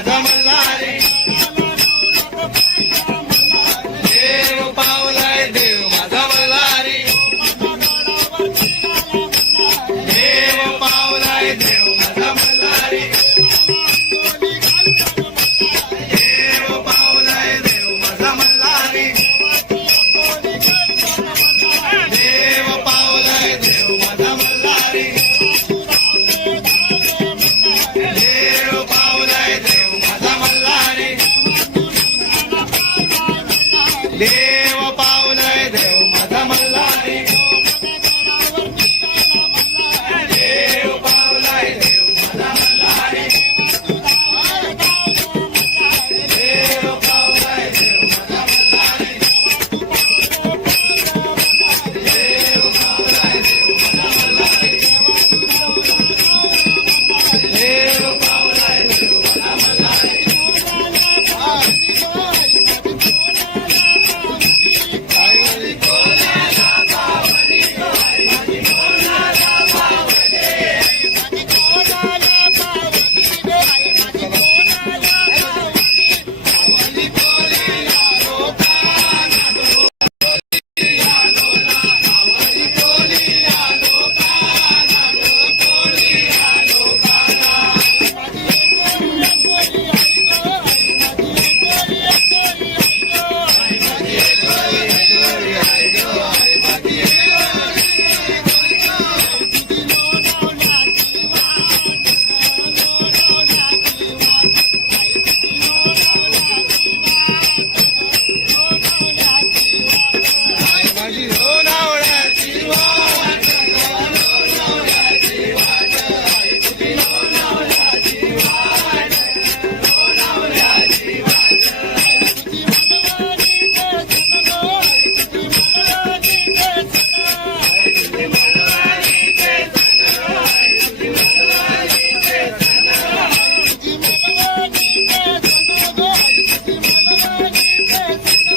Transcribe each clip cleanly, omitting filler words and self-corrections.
माझा मल्हारी देव पावलाय देव माझा मल्हारी देव पावलाय देव माझा मल्हारी देव पावलाय देव माझा मल्हारी देव पावलाय देव माझा मल्हारी देव पावलाय देव माझा मल्हारी देव पावलाय देव माझा मल्हारी देव पावलाय देव माझा मल्हारी देव पावलाय देव माझा मल्हारी देव पावलाय देव माझा मल्हारी देव पावलाय देव माझा मल्हारी आई कोणाला पावली गो आई कोणाला पावली आई कोणाला पावली गो आई कोणाला पावली कोणीला लोकांना कोणीला लोकांना कोणीला लोकांना कोणीला माझी लोणावळ्याची वाट लोणावळ्याची वाट तुझी लोणावळ्याची वाट लोणावळ्याची वाट तुझी मनवानी केसन गो तुझी मनवानी केसन तुझी मनवानी केसन तुझी मनवानी केसन तुझी मनवानी केसन गो तुझी मनवानी केसन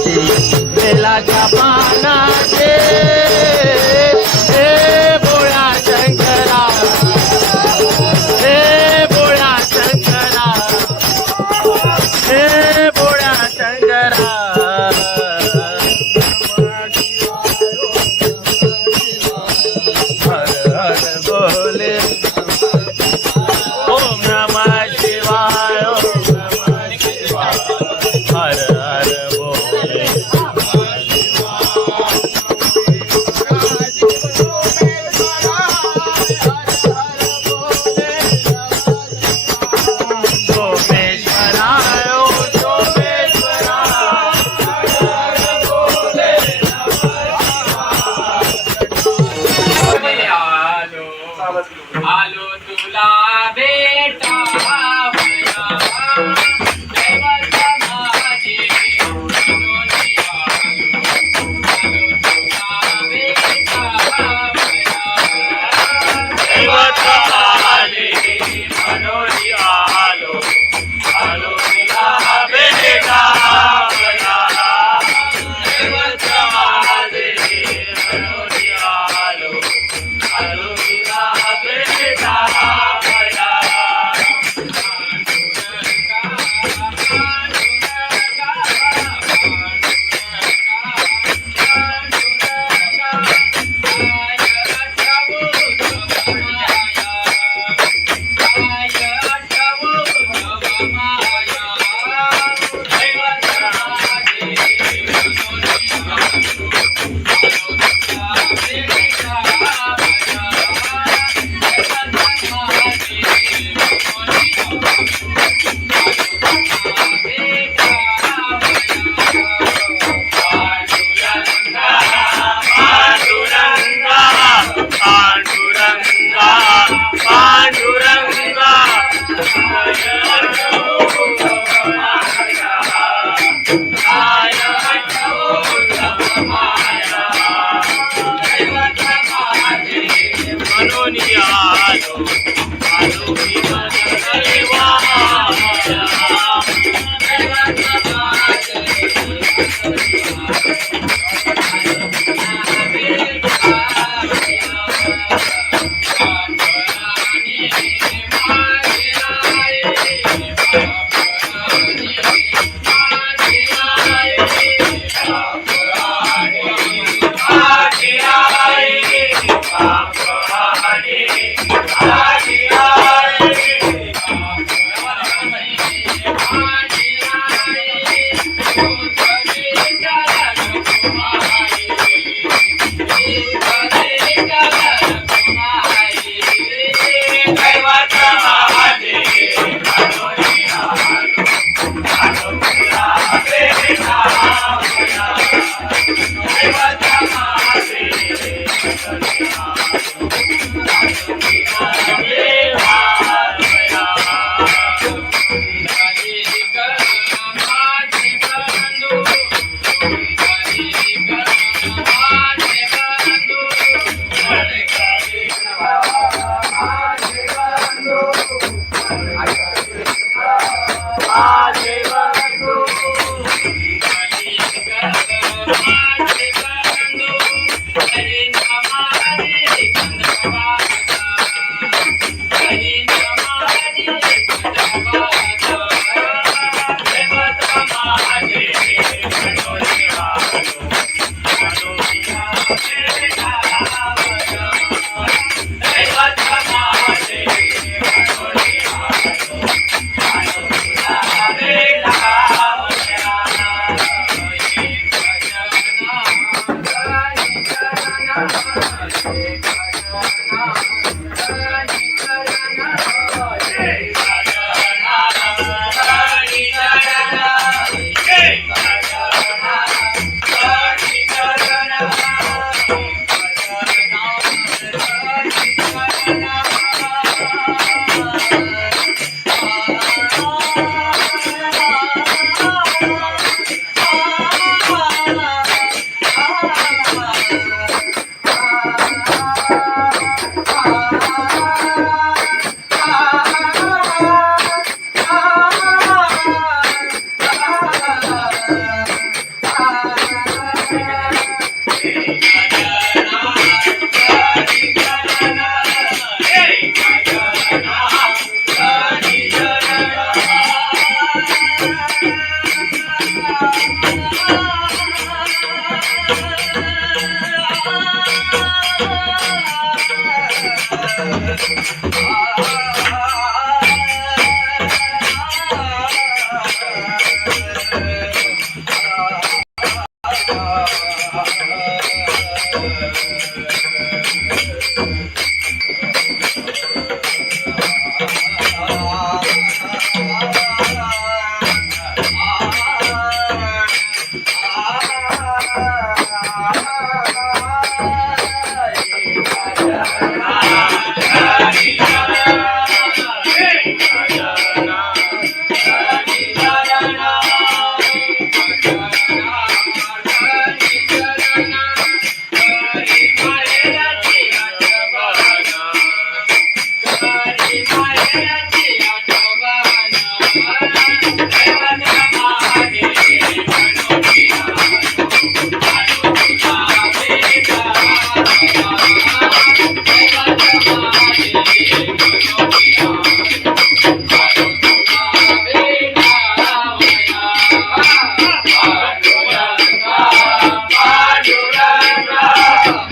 पानाचे बेलाच्या पानाचे हे भोळा शंकरा हे भोळा शंकरा हे भोळा शंकरा हर हर बोले ओम नमः शिवाय ओम नमः शिवाय हर हर बोले सोमेश्वराय ओम सोमेश्वराय आलो तुला भेटावया दैवत माझे म्हणून आलो तुला भेटावया दैवत माझे म्हणून आलो आलो तुला भेटावया दैवत माझे म्हणून आलो आलो तुला भेटावया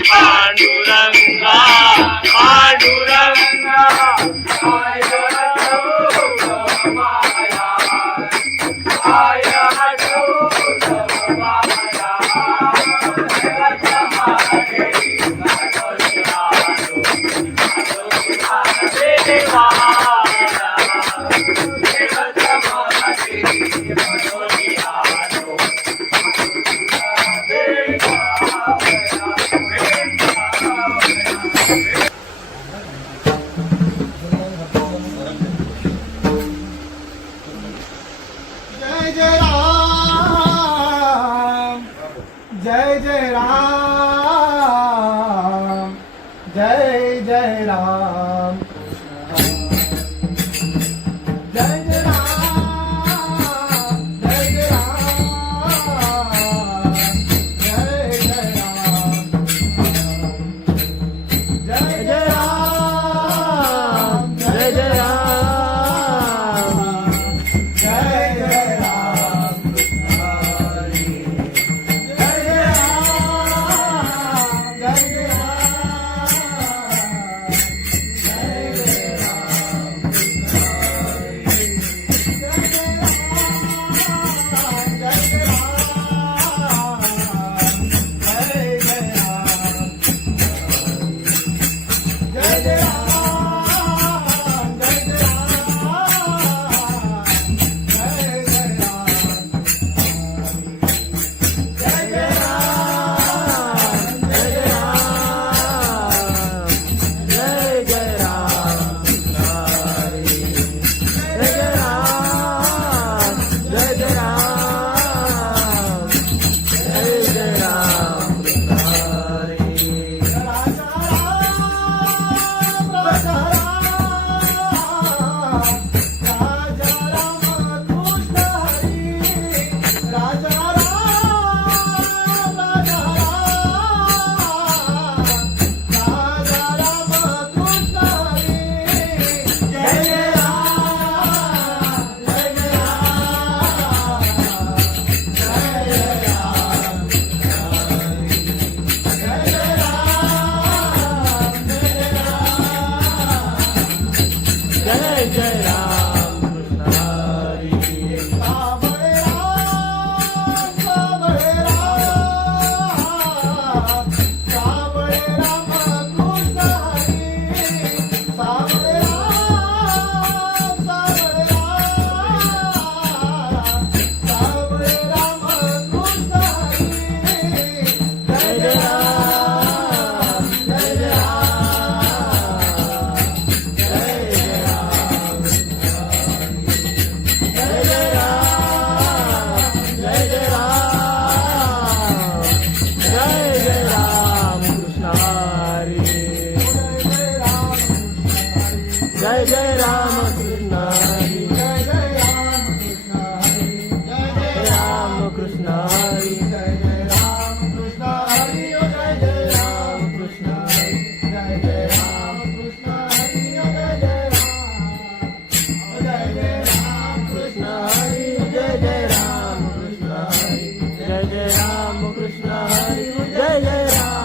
पांडुरंगा पांडुरंगा जय जय राम जय जय राम जय जय राम जय जय राम जय जय राम जय जय राम जय जय राम जय जय राम जय जय राम जय जय राम कृष्ण हरी जय जय राम कृष्ण हरी जय जय राम कृष्ण हरी जय जय राम कृष्ण हरी जय जय राम कृष्ण हरी जय जय राम कृष्ण हरी जय जय राम कृष्ण हरी जय जय राम कृष्ण हरी जय जय राम कृष्ण हरी जय जय राम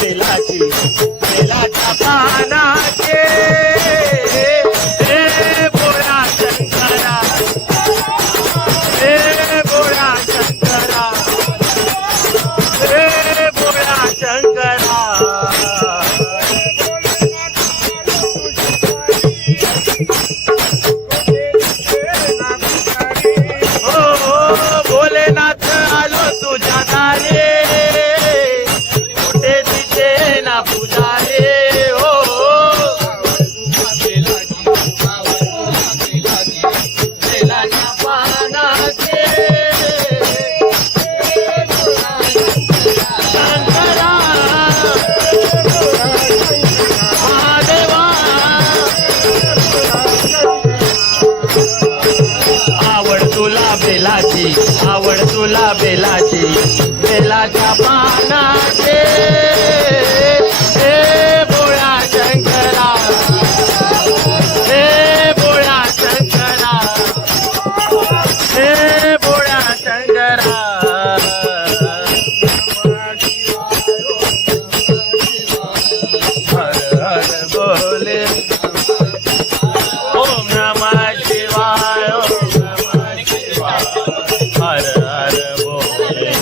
बेलाची बेलाच्या पानाचे हे भोळा शंकरा हे भोळा शंकरा हे भोळा शंकरा भोलेनाथ आलो तुझ्या दारे कुठे दिसे ना पुजारे हो बेलाच्या पानाचे शंकरा महादेवा आवड तुला बेलाची आवड तुला बेलाची बेलाच्या पानाचे हे भोळा शंकरा हे भोळा शंकरा हे भोळा शंकरा हर हर बोले ओम नमः शिवाय ओम नमः शिवाय हर हर बोले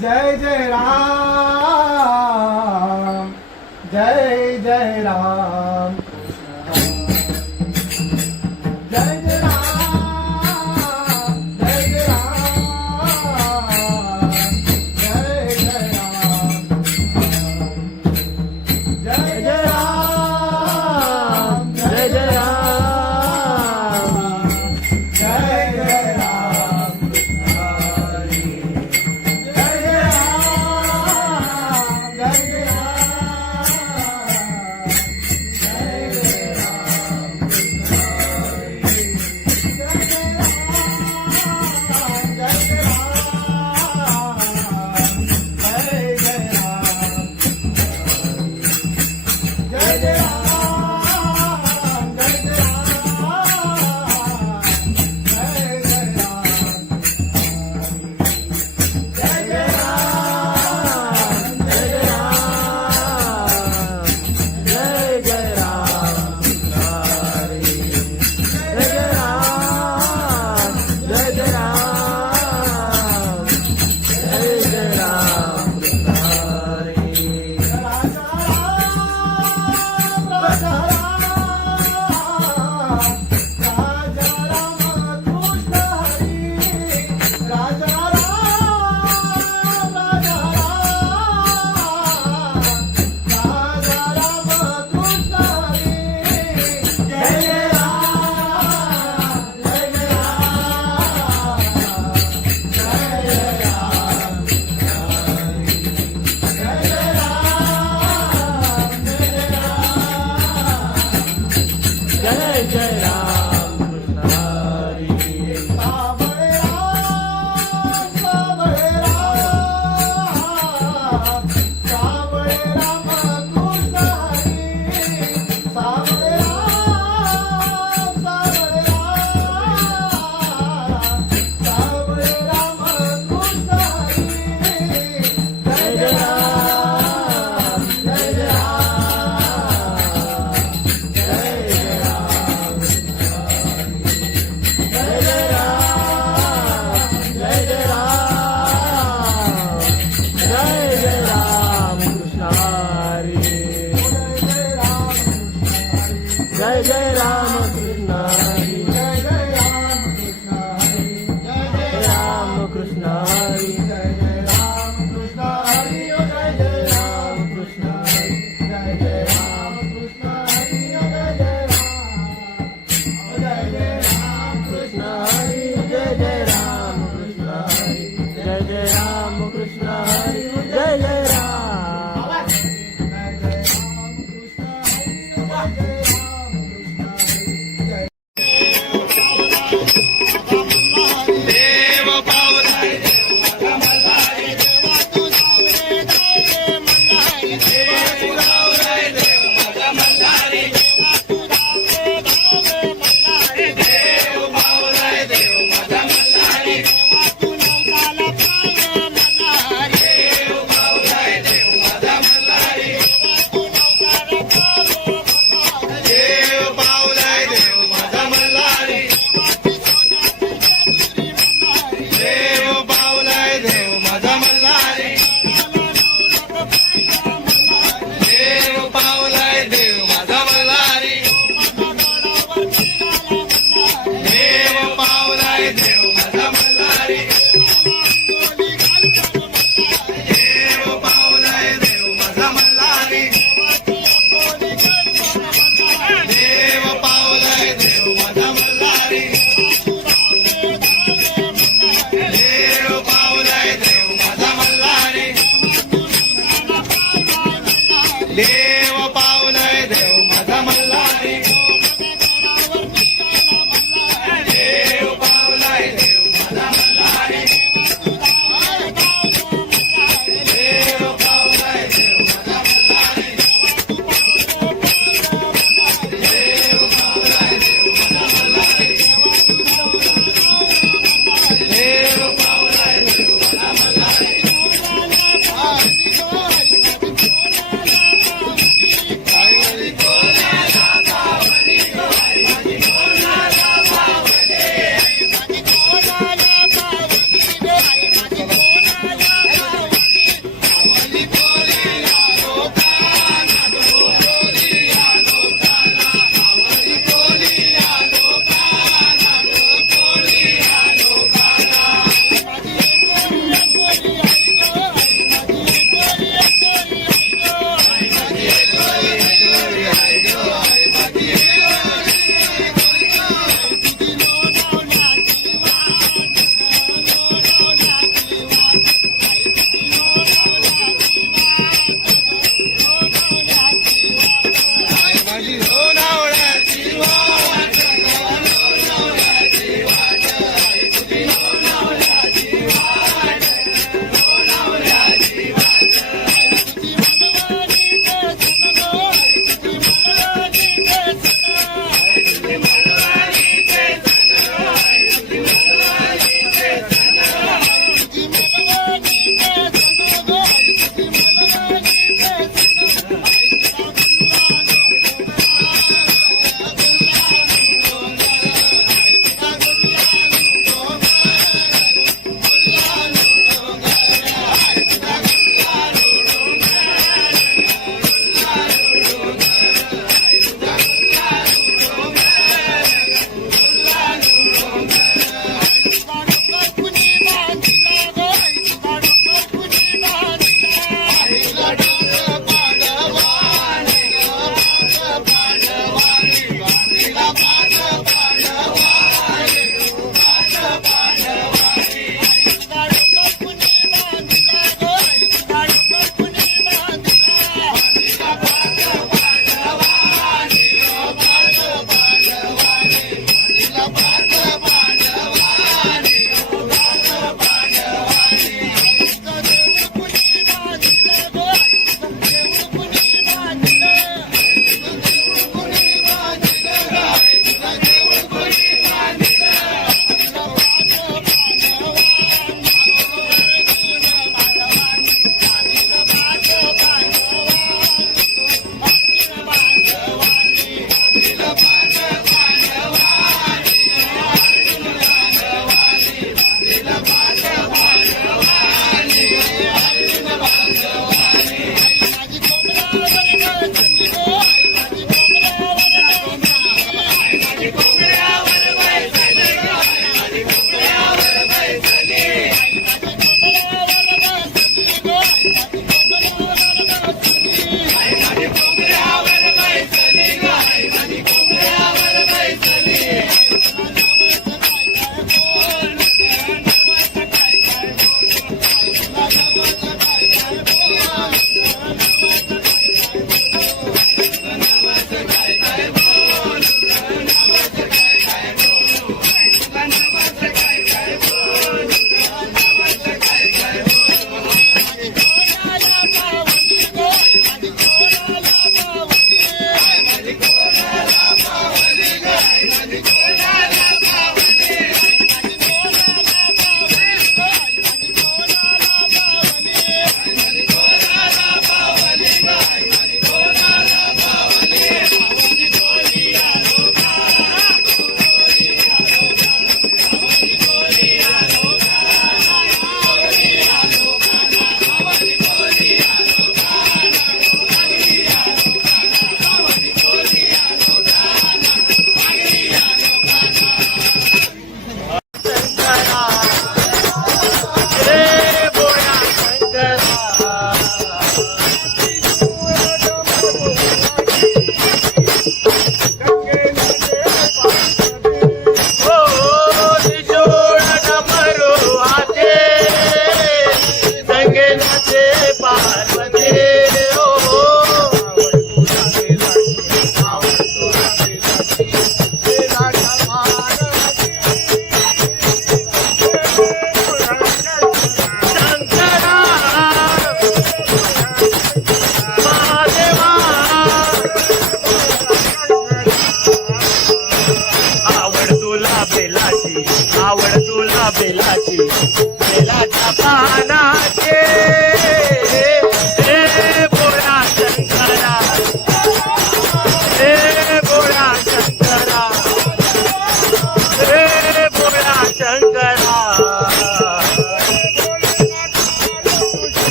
जय जय राम जय जय राम जय जय राम जय जय राम जय जय राम जय जय राम जय जय राम जय जय राम हरी जय जय राम जय जय जय जय राम कृष्ण हरी जय जय राम कृष्ण हरी जय जय राम कृष्ण हरी जय जय राम कृष्ण हरी जय जय राम कृष्ण हरी जय जय राम कृष्ण हरी जय जय राम कृष्ण हरी जय जय राम कृष्ण हरी जय जय राम कृष्ण हरी जय जय राम देव पावलाय देव माझा मल्हारी देवा तुझा रे जय मल्हारी देव पावलाय देव माझा मल्हारी देवा तुझा रे जय मल्हारी देव पावलाय देव माझा मल्हारी देवा तुझा झाला पाय मल्हारी देव पावलाय देव माझा मल्हारी देवा तुझा झाला पाय मल्हारी देव पावलाय देव माझा मल्हारी देव पावलाय देव माझा मल्हारी देव पावलाय देव माझा मल्हारी देव पावलाय देव माझा मल्हारी देव पावलाय देव माझा मल्हारी देव पावलाय देव माझा मल्हारी देव पावलाय देव माझा मल्हारी देव पावलाय देव माझा मल्हारी देव पावलाय देव माझा मल्हारी देव पावलाय देव माझा मल्हारी देव पावलाय देव माझा मल्हारी देव पावलाय देव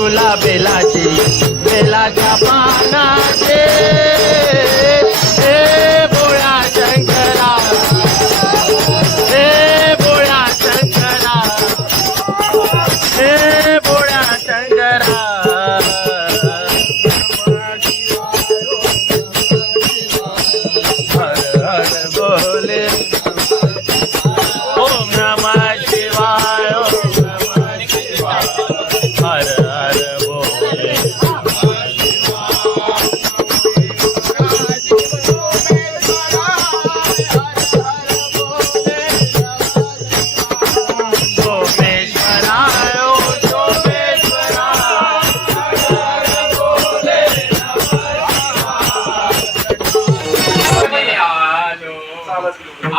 तुला बेलाची बेलाच्या पानाचे हे भोळा शंकरा हे भोळा शंकरा हे भोळा शंकरा हर हर बोले ओम नमः शिवाय ओम नमः शिवाय हर हर बोले सोमेश्वराय ओम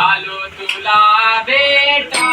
आलो तुला बेटा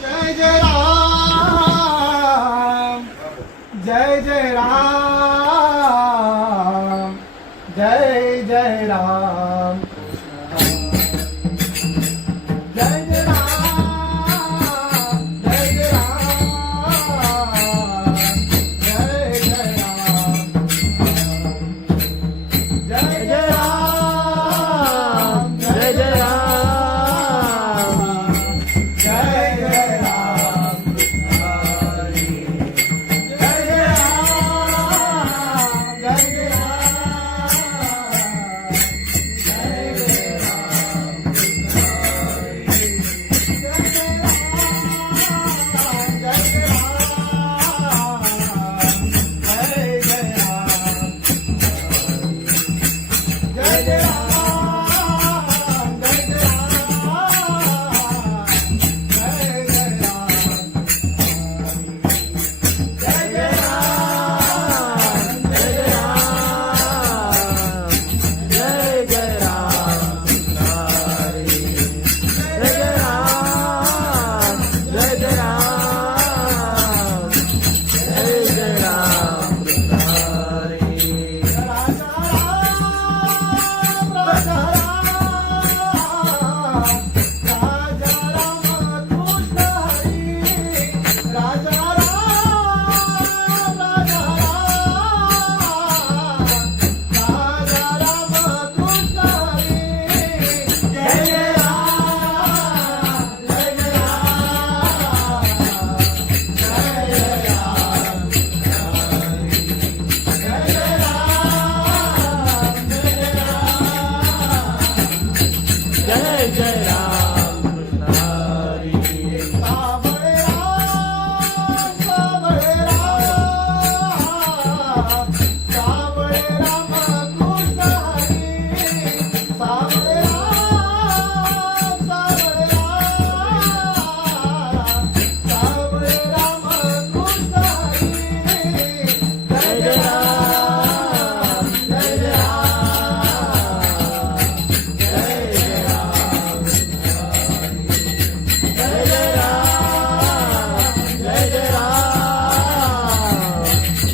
जय जय राम जय जय राम जय जय राम जय जय राम जय जय राम जय जय राम जय जय राम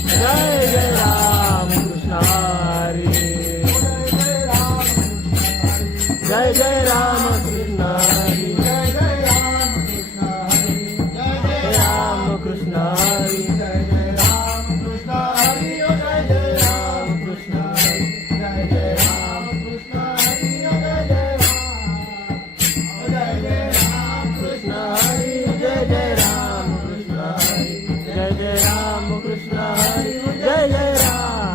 जय जय राम जय जय राम जय जय राम कृष्ण हरी जय जय राम कृष्ण हरी जय जय राम कृष्ण हरी जय जय राम कृष्ण हरी जय जय राम कृष्ण हरी जय जय राम कृष्ण हरी जय जय राम कृष्ण हरी जय जय राम कृष्ण हरी जय जय राम कृष्ण हरी जय जय राम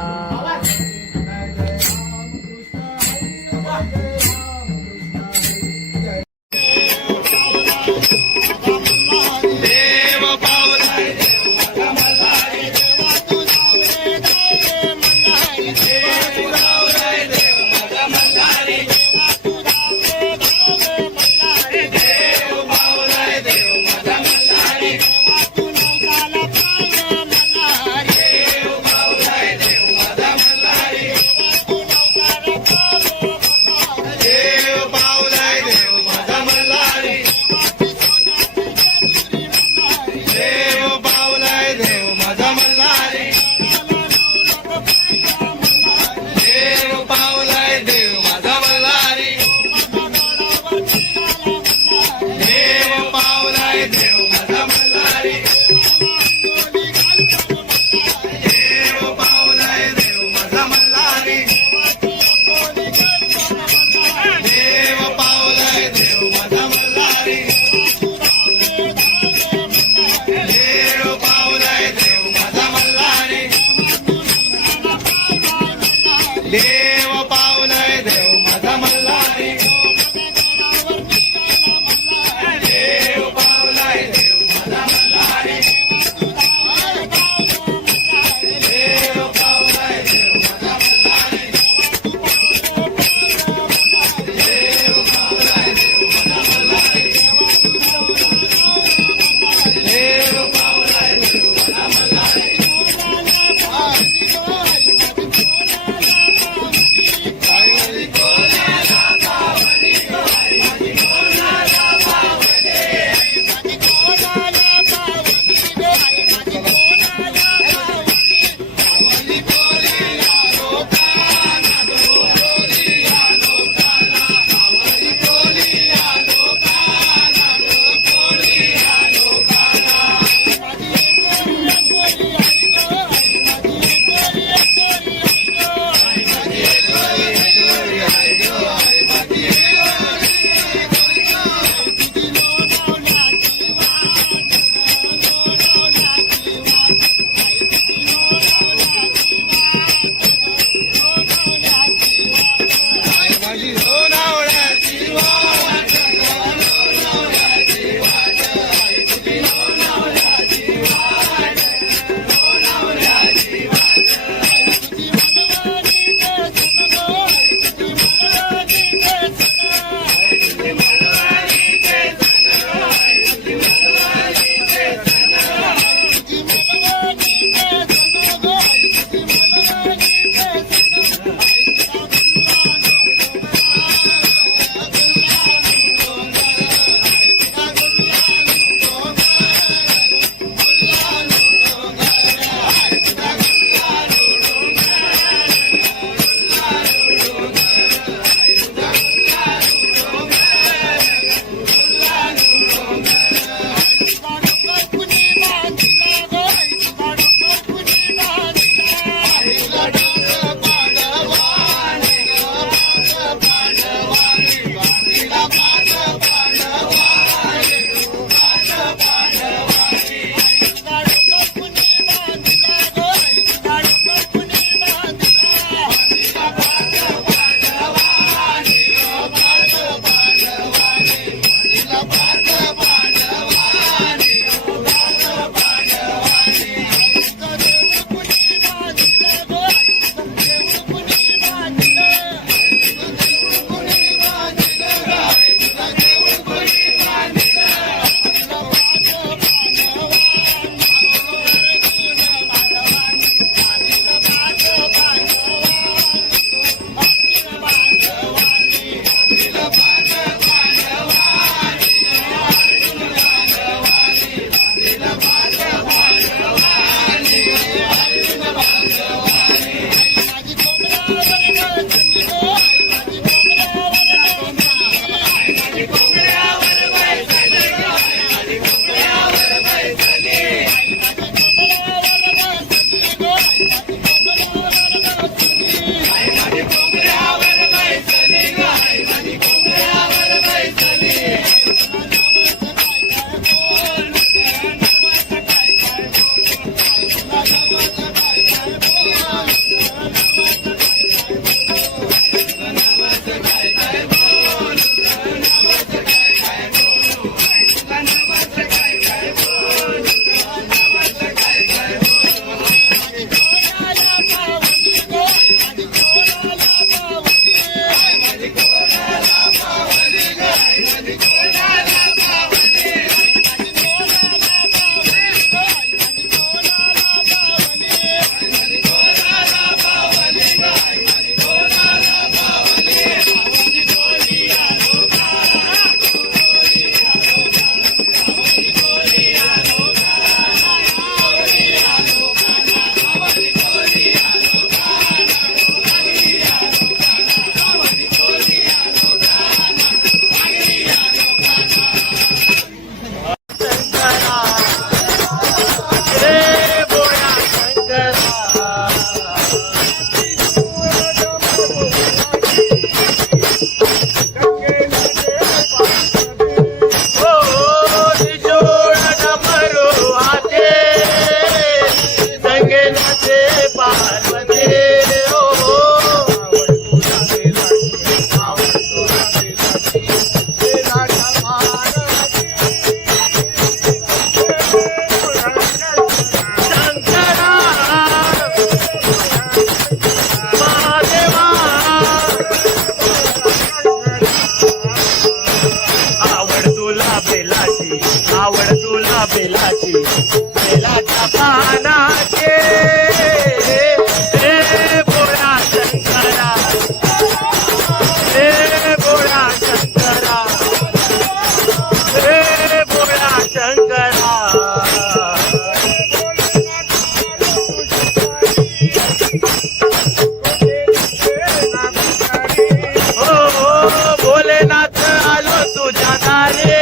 भोलेनाथ आलो तुझ्या दारे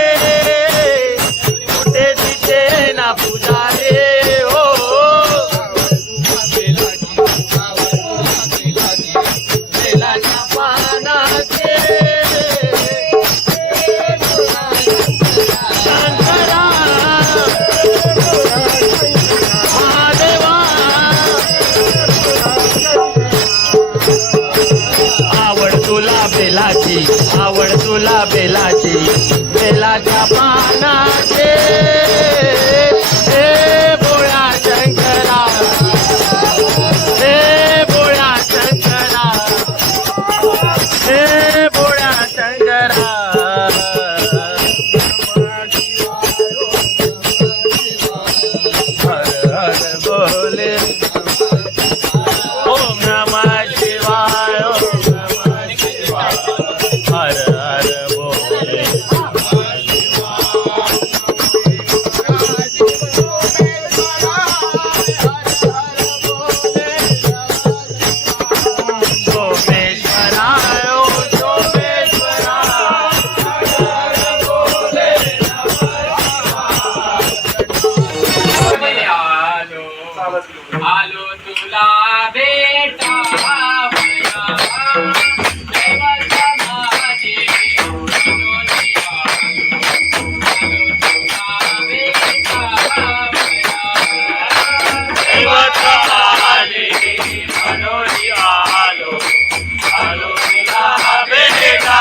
कुठे दिसे ना पुजारे हो बेलाच्या पानाचे शंकरा महादेवा आवड तुला बेलाची आवड तुला बेलाची बेलाच्या पानाचे हे भोळा शंकरा हे भोळा शंकरा हे भोळा शंकरा हर हर बोले ओम नमः शिवाय ओम नमः शिवाय हर हर बोले सोमेश्वराय ओम सोमेश्वराय आलो तुला बेटा भया देव समाधी मनोनी आलो तुला बेटा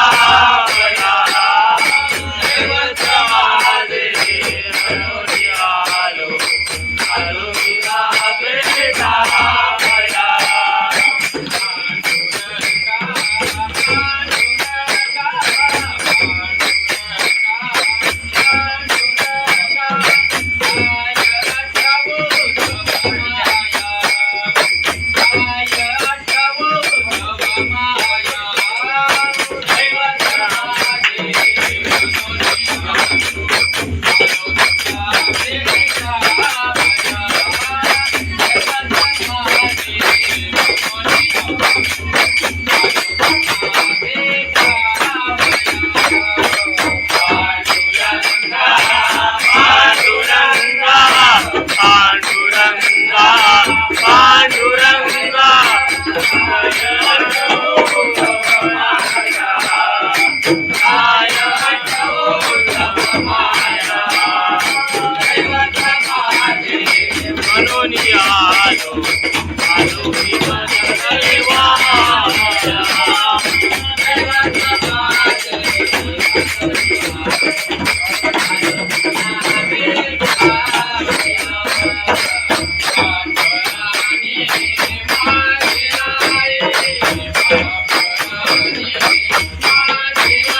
भया देव समाधी मनोनी आलो आलो तुला बेटा भया देव समाधी मनोनी आलो आलो तुला बेटा भया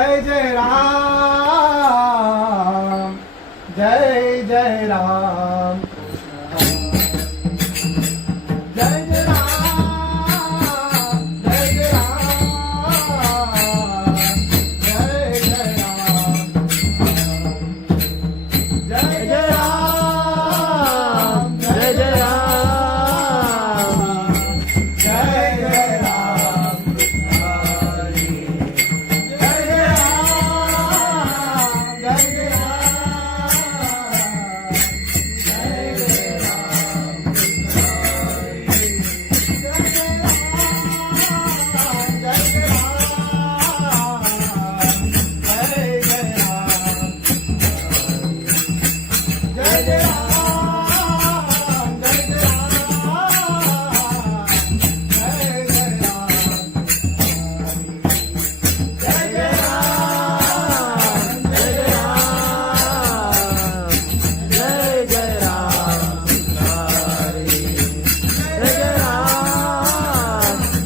जय जय राम जय जय राम जय जय राम जय जय राम जय जय राम जय जय राम जय जय राम जय जय राम हरी जय जय राम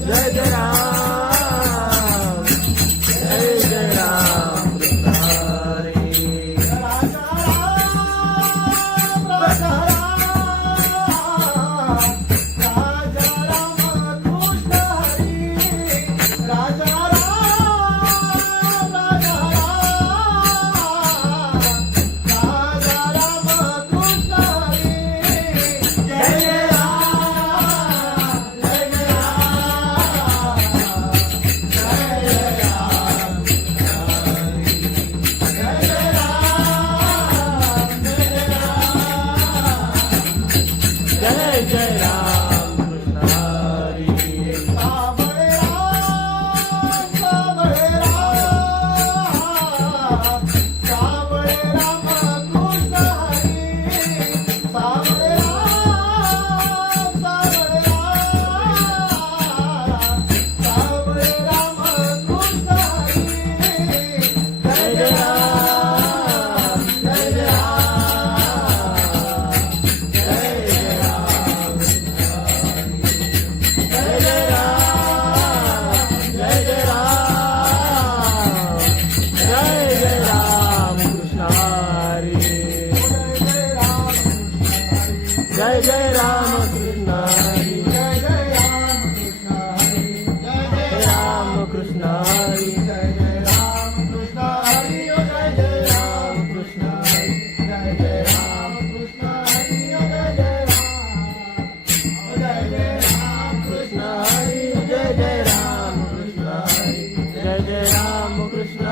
जय जय जय जय राम कृष्ण हरी सावळे राम सावळे राम कृष्ण हरी सावळे राम सावळे राम कृष्ण हरी जय जय राम जय जय जय जय राम कृष्ण हरी जय जय राम कृष्ण हरी जय जय राम कृष्ण हरी जय जय राम कृष्ण हरी जय जय राम कृष्ण हरी जय जय राम कृष्ण हरी जय जय राम कृष्ण हरी जय जय राम कृष्ण हरी जय जय राम कृष्ण